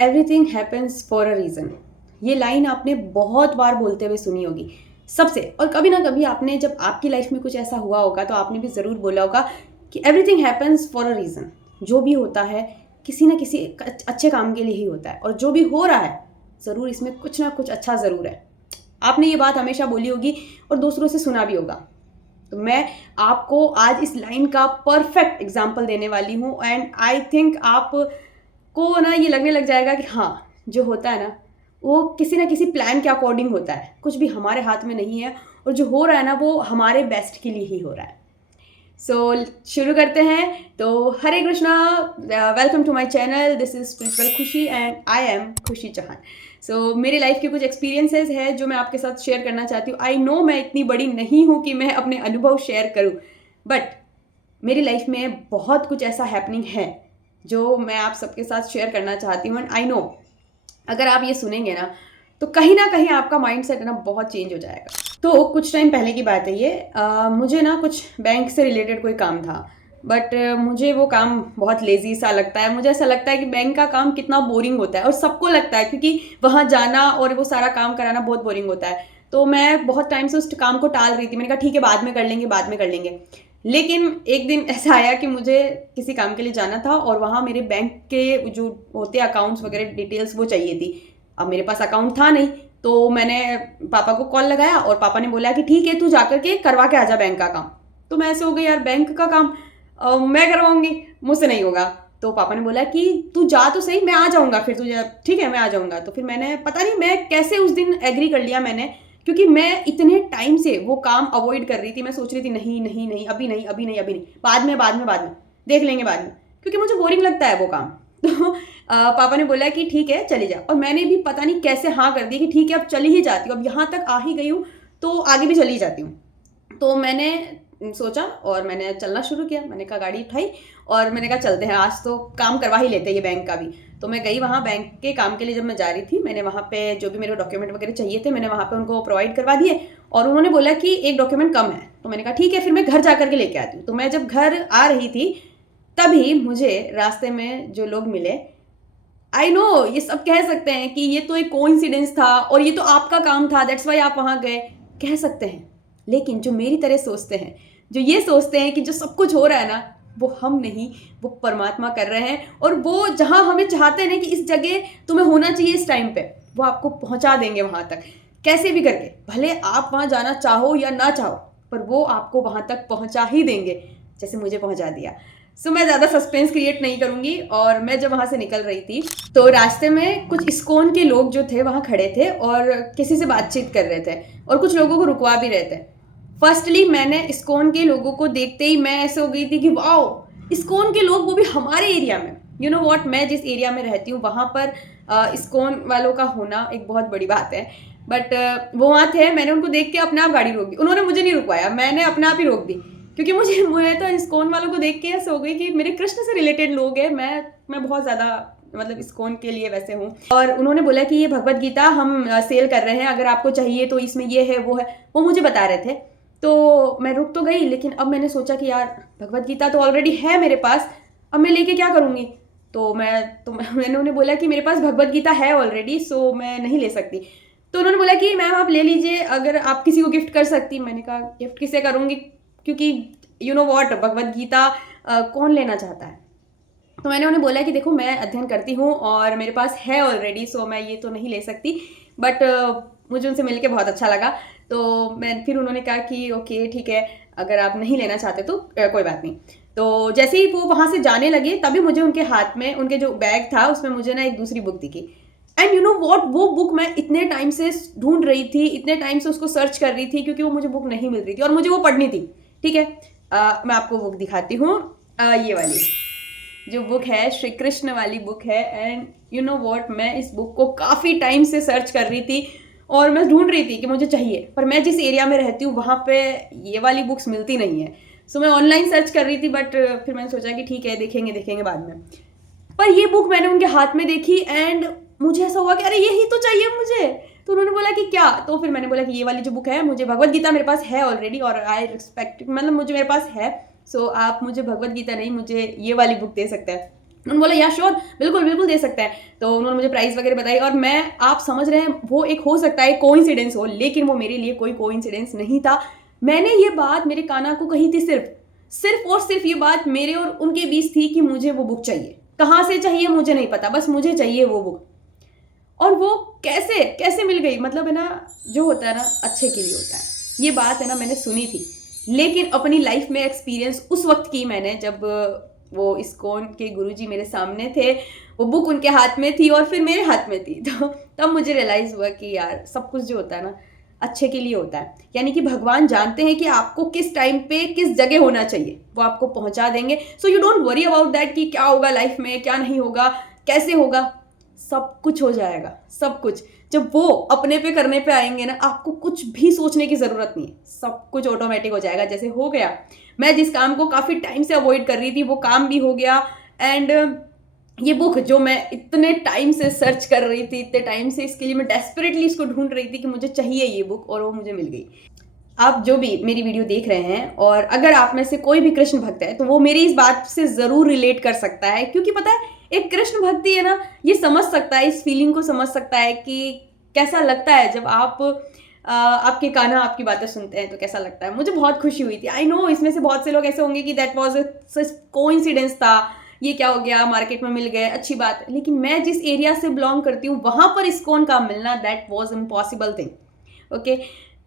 Everything happens for a reason. ये line आपने बहुत बार बोलते हुए सुनी होगी सबसे, और कभी ना कभी आपने जब आपकी लाइफ में कुछ ऐसा हुआ होगा तो आपने भी ज़रूर बोला होगा कि everything happens for a reason. जो भी होता है किसी ना किसी अच्छे काम के लिए ही होता है, और जो भी हो रहा है ज़रूर इसमें कुछ ना कुछ अच्छा ज़रूर है। आपने ये बात हमेशा बोली होगी और दूसरों से सुना भी होगा। तो मैं आपको आज इस लाइन का परफेक्ट एग्जाम्पल देने वाली हूँ, एंड आई थिंक आप को ना ये लगने लग जाएगा कि हाँ, जो होता है ना वो किसी ना किसी प्लान के अकॉर्डिंग होता है, कुछ भी हमारे हाथ में नहीं है, और जो हो रहा है ना वो हमारे बेस्ट के लिए ही हो रहा है। सो शुरू करते हैं। तो Hare Krishna, welcome to my channel, this is spiritual Khushi and I am Khushi Chauhan. सो मेरी लाइफ के कुछ एक्सपीरियंसेस है जो मैं आपके साथ शेयर करना चाहती हूँ। आई नो मैं इतनी बड़ी नहीं हूँ कि मैं अपने अनुभव शेयर करूँ, बट मेरी लाइफ में बहुत कुछ ऐसा हैपनिंग है जो मैं आप सबके साथ शेयर करना चाहती हूँ। एंड आई नो अगर आप ये सुनेंगे ना तो कहीं ना कहीं आपका माइंड सेट ना बहुत चेंज हो जाएगा। तो कुछ टाइम पहले की बात है ये, मुझे ना कुछ बैंक से रिलेटेड कोई काम था, बट मुझे वो काम बहुत लेजी सा लगता है। मुझे ऐसा लगता है कि बैंक का काम कितना बोरिंग होता है, और सबको लगता है क्योंकि वहाँ जाना और वो सारा काम कराना बहुत बोरिंग होता है। तो मैं बहुत टाइम से उस काम को टाल रही थी। मैंने कहा ठीक है, बाद में कर लेंगे, बाद में कर लेंगे। लेकिन एक दिन ऐसा आया कि मुझे किसी काम के लिए जाना था, और वहाँ मेरे बैंक के जो होते अकाउंट्स वगैरह डिटेल्स वो चाहिए थी। अब मेरे पास अकाउंट था नहीं, तो मैंने पापा को कॉल लगाया और पापा ने बोला कि ठीक है तू जाकर के करवा के आजा बैंक का काम। तो मैं ऐसे हो गई, यार बैंक का काम मैं करवाऊंगी, मुझसे नहीं होगा। तो पापा ने बोला कि तू जा तो सही, मैं आ जाऊंगा फिर तुझे। ठीक है मैं आ जाऊंगा। तो फिर मैंने पता नहीं मैं कैसे उस दिन एग्री कर लिया मैंने, क्योंकि मैं इतने टाइम से वो काम अवॉइड कर रही थी। मैं सोच रही थी नहीं नहीं नहीं, अभी नहीं अभी नहीं अभी नहीं, बाद में बाद में बाद में देख लेंगे बाद में, क्योंकि मुझे बोरिंग लगता है वो काम। तो पापा ने बोला कि ठीक है चली जा, और मैंने भी पता नहीं कैसे हाँ कर दी कि ठीक है अब चली ही जाती हूँ, अब यहाँ तक आ ही गई हूँ तो आगे भी चली जाती हूँ। तो मैंने सोचा और मैंने चलना शुरू किया। मैंने कहा गाड़ी उठाई और मैंने कहा चलते हैं, आज तो काम करवा ही लेते हैं ये बैंक का भी। तो मैं गई वहाँ बैंक के काम के लिए। जब मैं जा रही थी मैंने वहाँ पे जो भी मेरे डॉक्यूमेंट वगैरह चाहिए थे मैंने वहाँ पे उनको प्रोवाइड करवा दिए, और उन्होंने बोला कि एक डॉक्यूमेंट कम है। तो मैंने कहा ठीक है फिर मैं घर जा करके लेके आती हूँ। तो मैं जब घर आ रही थी तभी मुझे रास्ते में जो लोग मिले, आई नो ये सब कह सकते हैं कि ये तो एक कोइंसिडेंस था और ये तो आपका काम था, दैट्स वाई आप वहाँ गए, कह सकते हैं। लेकिन जो मेरी तरह सोचते हैं, जो ये सोचते हैं कि जो सब कुछ हो रहा है ना वो हम नहीं, वो परमात्मा कर रहे हैं, और वो जहाँ हमें चाहते हैं ना कि इस जगह तुम्हें होना चाहिए इस टाइम पे, वो आपको पहुँचा देंगे वहाँ तक कैसे भी करके। भले आप वहाँ जाना चाहो या ना चाहो, पर वो आपको वहाँ तक पहुँचा ही देंगे, जैसे मुझे पहुँचा दिया। सो मैं ज़्यादा सस्पेंस क्रिएट नहीं करूँगी। और मैं जब वहाँ से निकल रही थी तो रास्ते में कुछ इस्कॉन के लोग जो थे वहाँ खड़े थे और किसी से बातचीत कर रहे थे, और कुछ लोगों को रुकवा भी रहे थे। फर्स्टली मैंने इस्कॉन के लोगों को देखते ही मैं ऐसे हो गई थी कि वाओ इस्कॉन के लोग, वो भी हमारे एरिया में। यू नो वॉट, मैं जिस एरिया में रहती हूँ वहाँ पर इस्कॉन वालों का होना एक बहुत बड़ी बात है। बट वो वहाँ थे, मैंने उनको देख के अपने आप गाड़ी रोक दी। उन्होंने मुझे नहीं रुकवाया, मैंने अपने आप ही रोक दी, क्योंकि मैं तो इस्कॉन वालों को देख के ऐसे हो गई कि मेरे कृष्ण से रिलेटेड लोग हैं। मैं बहुत ज़्यादा मतलब इस्कॉन के लिए वैसे हूँ। और उन्होंने बोला कि ये भगवत गीता हम सेल कर रहे हैं, अगर आपको चाहिए तो इसमें ये है वो है, वो मुझे बता रहे थे। तो मैं रुक तो गई, लेकिन अब मैंने सोचा कि यार भगवत गीता तो ऑलरेडी है मेरे पास, अब मैं लेके क्या करूँगी। मैंने उन्हें बोला कि मेरे पास भगवत गीता है ऑलरेडी, सो मैं नहीं ले सकती। तो उन्होंने बोला कि मैम आप ले लीजिए, अगर आप किसी को गिफ्ट कर सकती। मैंने कहा गिफ्ट किसे करूँगी, क्योंकि you know what Bhagavad Gita कौन लेना चाहता है। तो मैंने उन्हें बोला कि देखो मैं अध्ययन करती हूँ और मेरे पास है ऑलरेडी, सो मैं ये तो नहीं ले सकती। बट मुझे उनसे मिलके बहुत अच्छा लगा। तो फिर उन्होंने कहा कि ओके ठीक है, अगर आप नहीं लेना चाहते तो कोई बात नहीं। तो जैसे ही वो वहाँ से जाने लगे तभी मुझे उनके हाथ में उनके जो बैग था उसमें मुझे ना एक दूसरी बुक दिखी। एंड यू नो वॉट, वो बुक मैं इतने टाइम से ढूंढ रही थी, इतने टाइम से उसको सर्च कर रही थी, क्योंकि वो मुझे बुक नहीं मिल रही थी और मुझे वो पढ़नी थी। ठीक है, मैं आपको बुक दिखाती हूँ। ये वाली जो बुक है श्री कृष्ण वाली बुक है। एंड यू नो वॉट, मैं इस बुक को काफ़ी टाइम से सर्च कर रही थी और मैं ढूंढ रही थी कि मुझे चाहिए, पर मैं जिस एरिया में रहती हूँ वहाँ पे ये वाली बुक्स मिलती नहीं है। सो मैं ऑनलाइन सर्च कर रही थी, बट फिर मैंने सोचा कि ठीक है देखेंगे देखेंगे बाद में। पर ये बुक मैंने उनके हाथ में देखी एंड मुझे ऐसा हुआ कि अरे यही तो चाहिए मुझे। तो उन्होंने बोला कि क्या, तो फिर मैंने बोला कि ये वाली जो बुक है, मुझे भगवत गीता मेरे पास है ऑलरेडी और आई रिस्पेक्ट, मतलब मुझे मेरे पास है, सो आप मुझे भगवत गीता नहीं मुझे ये वाली बुक दे सकते हैं। उन्होंने बोला या श्योर, बिल्कुल बिल्कुल दे सकते हैं। तो उन्होंने मुझे प्राइस वगैरह बताई, और मैं, आप समझ रहे हैं, वो एक हो सकता है कोइंसिडेंस हो, लेकिन वो मेरे लिए कोई कोइंसिडेंस नहीं था। मैंने ये बात मेरे कान्हा को कही थी, सिर्फ और सिर्फ ये बात मेरे और उनके बीच थी कि मुझे वो बुक चाहिए। कहाँ से चाहिए मुझे नहीं पता, बस मुझे चाहिए वो बुक। और वो कैसे कैसे मिल गई, मतलब है ना, जो होता है ना अच्छे के लिए होता है। ये बात है ना मैंने सुनी थी, लेकिन अपनी लाइफ में एक्सपीरियंस उस वक्त की मैंने, जब वो इस्कॉन के गुरुजी मेरे सामने थे, वो बुक उनके हाथ में थी और फिर मेरे हाथ में थी। तो तब मुझे रियलाइज़ हुआ कि यार सब कुछ जो होता है ना अच्छे के लिए होता है। यानी कि भगवान जानते हैं कि आपको किस टाइम पे किस जगह होना चाहिए, वो आपको पहुंचा देंगे। So you don't worry about that कि क्या होगा लाइफ में, क्या नहीं होगा, कैसे होगा, सब कुछ हो जाएगा, सब कुछ। जब वो अपने पे करने पे आएंगे ना, आपको कुछ भी सोचने की ज़रूरत नहीं है, सब कुछ ऑटोमेटिक हो जाएगा। जैसे हो गया, मैं जिस काम को काफ़ी टाइम से अवॉइड कर रही थी वो काम भी हो गया। एंड ये बुक जो मैं इतने टाइम से सर्च कर रही थी, इतने टाइम से इसके लिए मैं डेस्परेटली इसको ढूंढ रही थी कि मुझे चाहिए ये बुक, और वो मुझे मिल गई। आप जो भी मेरी वीडियो देख रहे हैं, और अगर आप में से कोई भी कृष्ण भक्त है, तो वो मेरी इस बात से ज़रूर रिलेट कर सकता है। क्योंकि पता है, एक कृष्ण भक्ति है ना, ये समझ सकता है, इस फीलिंग को समझ सकता है कि कैसा लगता है जब आपके कान्हा आपकी बातें सुनते हैं तो कैसा लगता है। मुझे बहुत खुशी हुई थी। आई नो इसमें से बहुत से लोग ऐसे होंगे कि दैट वाज सच कोइंसिडेंस था, ये क्या हो गया, मार्केट में मिल गए, अच्छी बात है। लेकिन मैं जिस एरिया से बिलोंग करती हूँ वहाँ पर इस्कॉन का मिलना, that was impossible thing. Okay,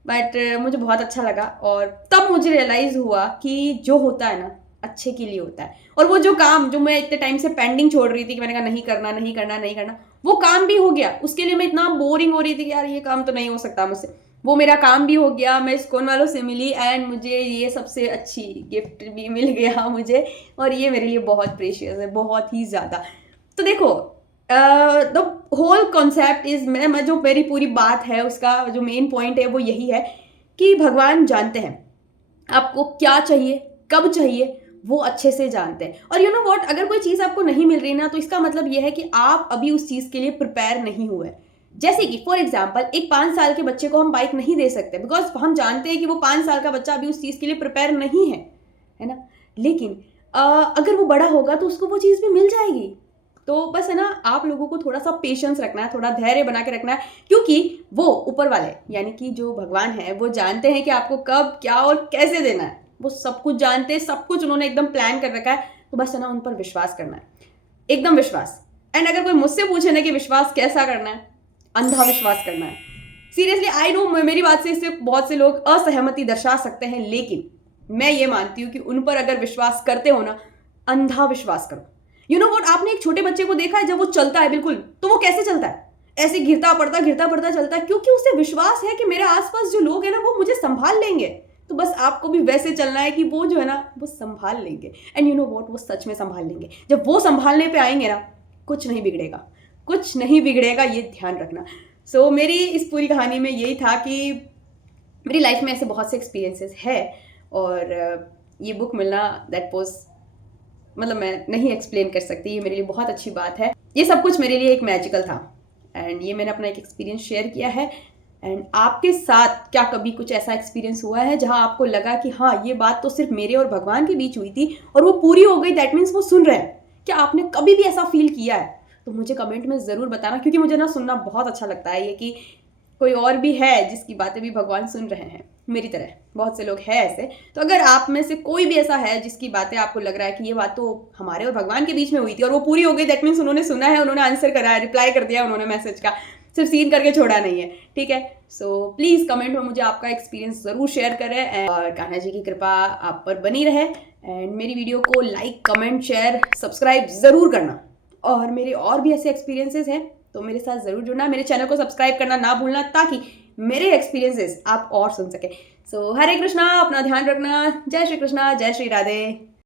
but मुझे बहुत अच्छा लगा, और तब मुझे रियलाइज़ हुआ कि जो होता है ना अच्छे के लिए होता है। और वो जो काम जो मैं इतने टाइम से पेंडिंग छोड़ रही थी कि मैंने कहा नहीं करना नहीं करना नहीं करना, वो काम भी हो गया। उसके लिए मैं इतना बोरिंग हो रही थी कि यार ये काम तो नहीं हो सकता मुझसे, वो मेरा काम भी हो गया, मैं इस्कॉन वालों से मिली, एंड मुझे ये सबसे अच्छी गिफ्ट भी मिल गया मुझे। और ये मेरे लिए बहुत प्रेशियस है, बहुत ही ज़्यादा। तो देखो, द होल कॉन्सेप्ट इज, मैं जो मेरी पूरी बात है उसका जो मेन पॉइंट है वो यही है कि भगवान जानते हैं आपको क्या चाहिए, कब चाहिए, वो अच्छे से जानते हैं। और यू नो व्हाट, अगर कोई चीज़ आपको नहीं मिल रही ना, तो इसका मतलब यह है कि आप अभी उस चीज़ के लिए प्रिपेयर नहीं हुए। जैसे कि फॉर एग्जाम्पल, एक 5 साल के बच्चे को हम बाइक नहीं दे सकते, बिकॉज हम जानते हैं कि वो 5 साल का बच्चा अभी उस चीज़ के लिए प्रिपेयर नहीं है ना। लेकिन अगर वो बड़ा होगा तो उसको वो चीज़ भी मिल जाएगी। तो बस है ना, आप लोगों को थोड़ा सा पेशेंस रखना है, थोड़ा धैर्य बना के रखना है, क्योंकि वो ऊपर वाले यानी कि जो भगवान है वो जानते हैं कि आपको कब क्या और कैसे देना है। वो सब कुछ जानते हैं, सब कुछ उन्होंने एकदम प्लान कर रखा है। तो बस है ना, उन पर विश्वास करना है, एकदम विश्वास। एंड अगर कोई मुझसे पूछे ना कि विश्वास कैसा करना है, अंधा विश्वास करना है। सीरियसली, आई नो मेरी बात से इससे बहुत से लोग असहमति दर्शा सकते हैं, लेकिन मैं ये मानती हूँ कि उन पर अगर विश्वास करते हो ना, अंधा विश्वास करो। यू नो व्हाट, आपने एक छोटे बच्चे को देखा है, जब वो चलता है बिल्कुल, तो वो कैसे चलता है, ऐसे गिरता पड़ता चलता है, क्योंकि उसे विश्वास है कि मेरे आसपास जो लोग हैं ना वो मुझे संभाल लेंगे। तो बस आपको भी वैसे चलना है कि वो जो है ना वो संभाल लेंगे। एंड यू नो व्हाट, वो सच में संभाल लेंगे। जब वो संभालने पे आएंगे ना, कुछ नहीं बिगड़ेगा, कुछ नहीं बिगड़ेगा, ये ध्यान रखना। सो मेरी इस पूरी कहानी में यही था कि मेरी लाइफ में ऐसे बहुत से एक्सपीरियंसेस है, और ये बुक मिलना, दैट वाज, मतलब मैं नहीं एक्सप्लेन कर सकती, ये मेरे लिए बहुत अच्छी बात है। ये सब कुछ मेरे लिए एक मैजिकल था, एंड ये मैंने अपना एक एक्सपीरियंस शेयर किया है। एंड आपके साथ क्या कभी कुछ ऐसा एक्सपीरियंस हुआ है जहां आपको लगा कि हाँ, ये बात तो सिर्फ मेरे और भगवान के बीच हुई थी और वो पूरी हो गई, दैट मीन्स वो सुन रहे हैं? क्या आपने कभी भी ऐसा फील किया है? तो मुझे कमेंट में ज़रूर बताना, क्योंकि मुझे ना सुनना बहुत अच्छा लगता है ये कि कोई और भी है जिसकी बातें भी भगवान सुन रहे हैं, मेरी तरह बहुत से लोग हैं ऐसे। तो अगर आप में से कोई भी ऐसा है जिसकी बातें आपको लग रहा है कि ये बात तो हमारे और भगवान के बीच में हुई थी और वो पूरी हो गई, दैट मीन्स उन्होंने सुना है, उन्होंने आंसर करा है, रिप्लाई कर दिया उन्होंने मैसेज का, सिर्फ सीन करके छोड़ा नहीं है, ठीक है। सो प्लीज़ कमेंट में मुझे आपका एक्सपीरियंस ज़रूर शेयर करें, और कान्हा जी की कृपा आप पर बनी रहे। एंड मेरी वीडियो को लाइक, कमेंट, शेयर, सब्सक्राइब ज़रूर करना। और मेरे और भी ऐसे एक्सपीरियंसेस हैं तो मेरे साथ ज़रूर जुड़ना, मेरे चैनल को सब्सक्राइब करना ना भूलना, ताकि मेरे एक्सपीरियंसेस आप और सुन सके। सो हरे कृष्णा, अपना ध्यान रखना। जय श्री कृष्णा, जय श्री राधे।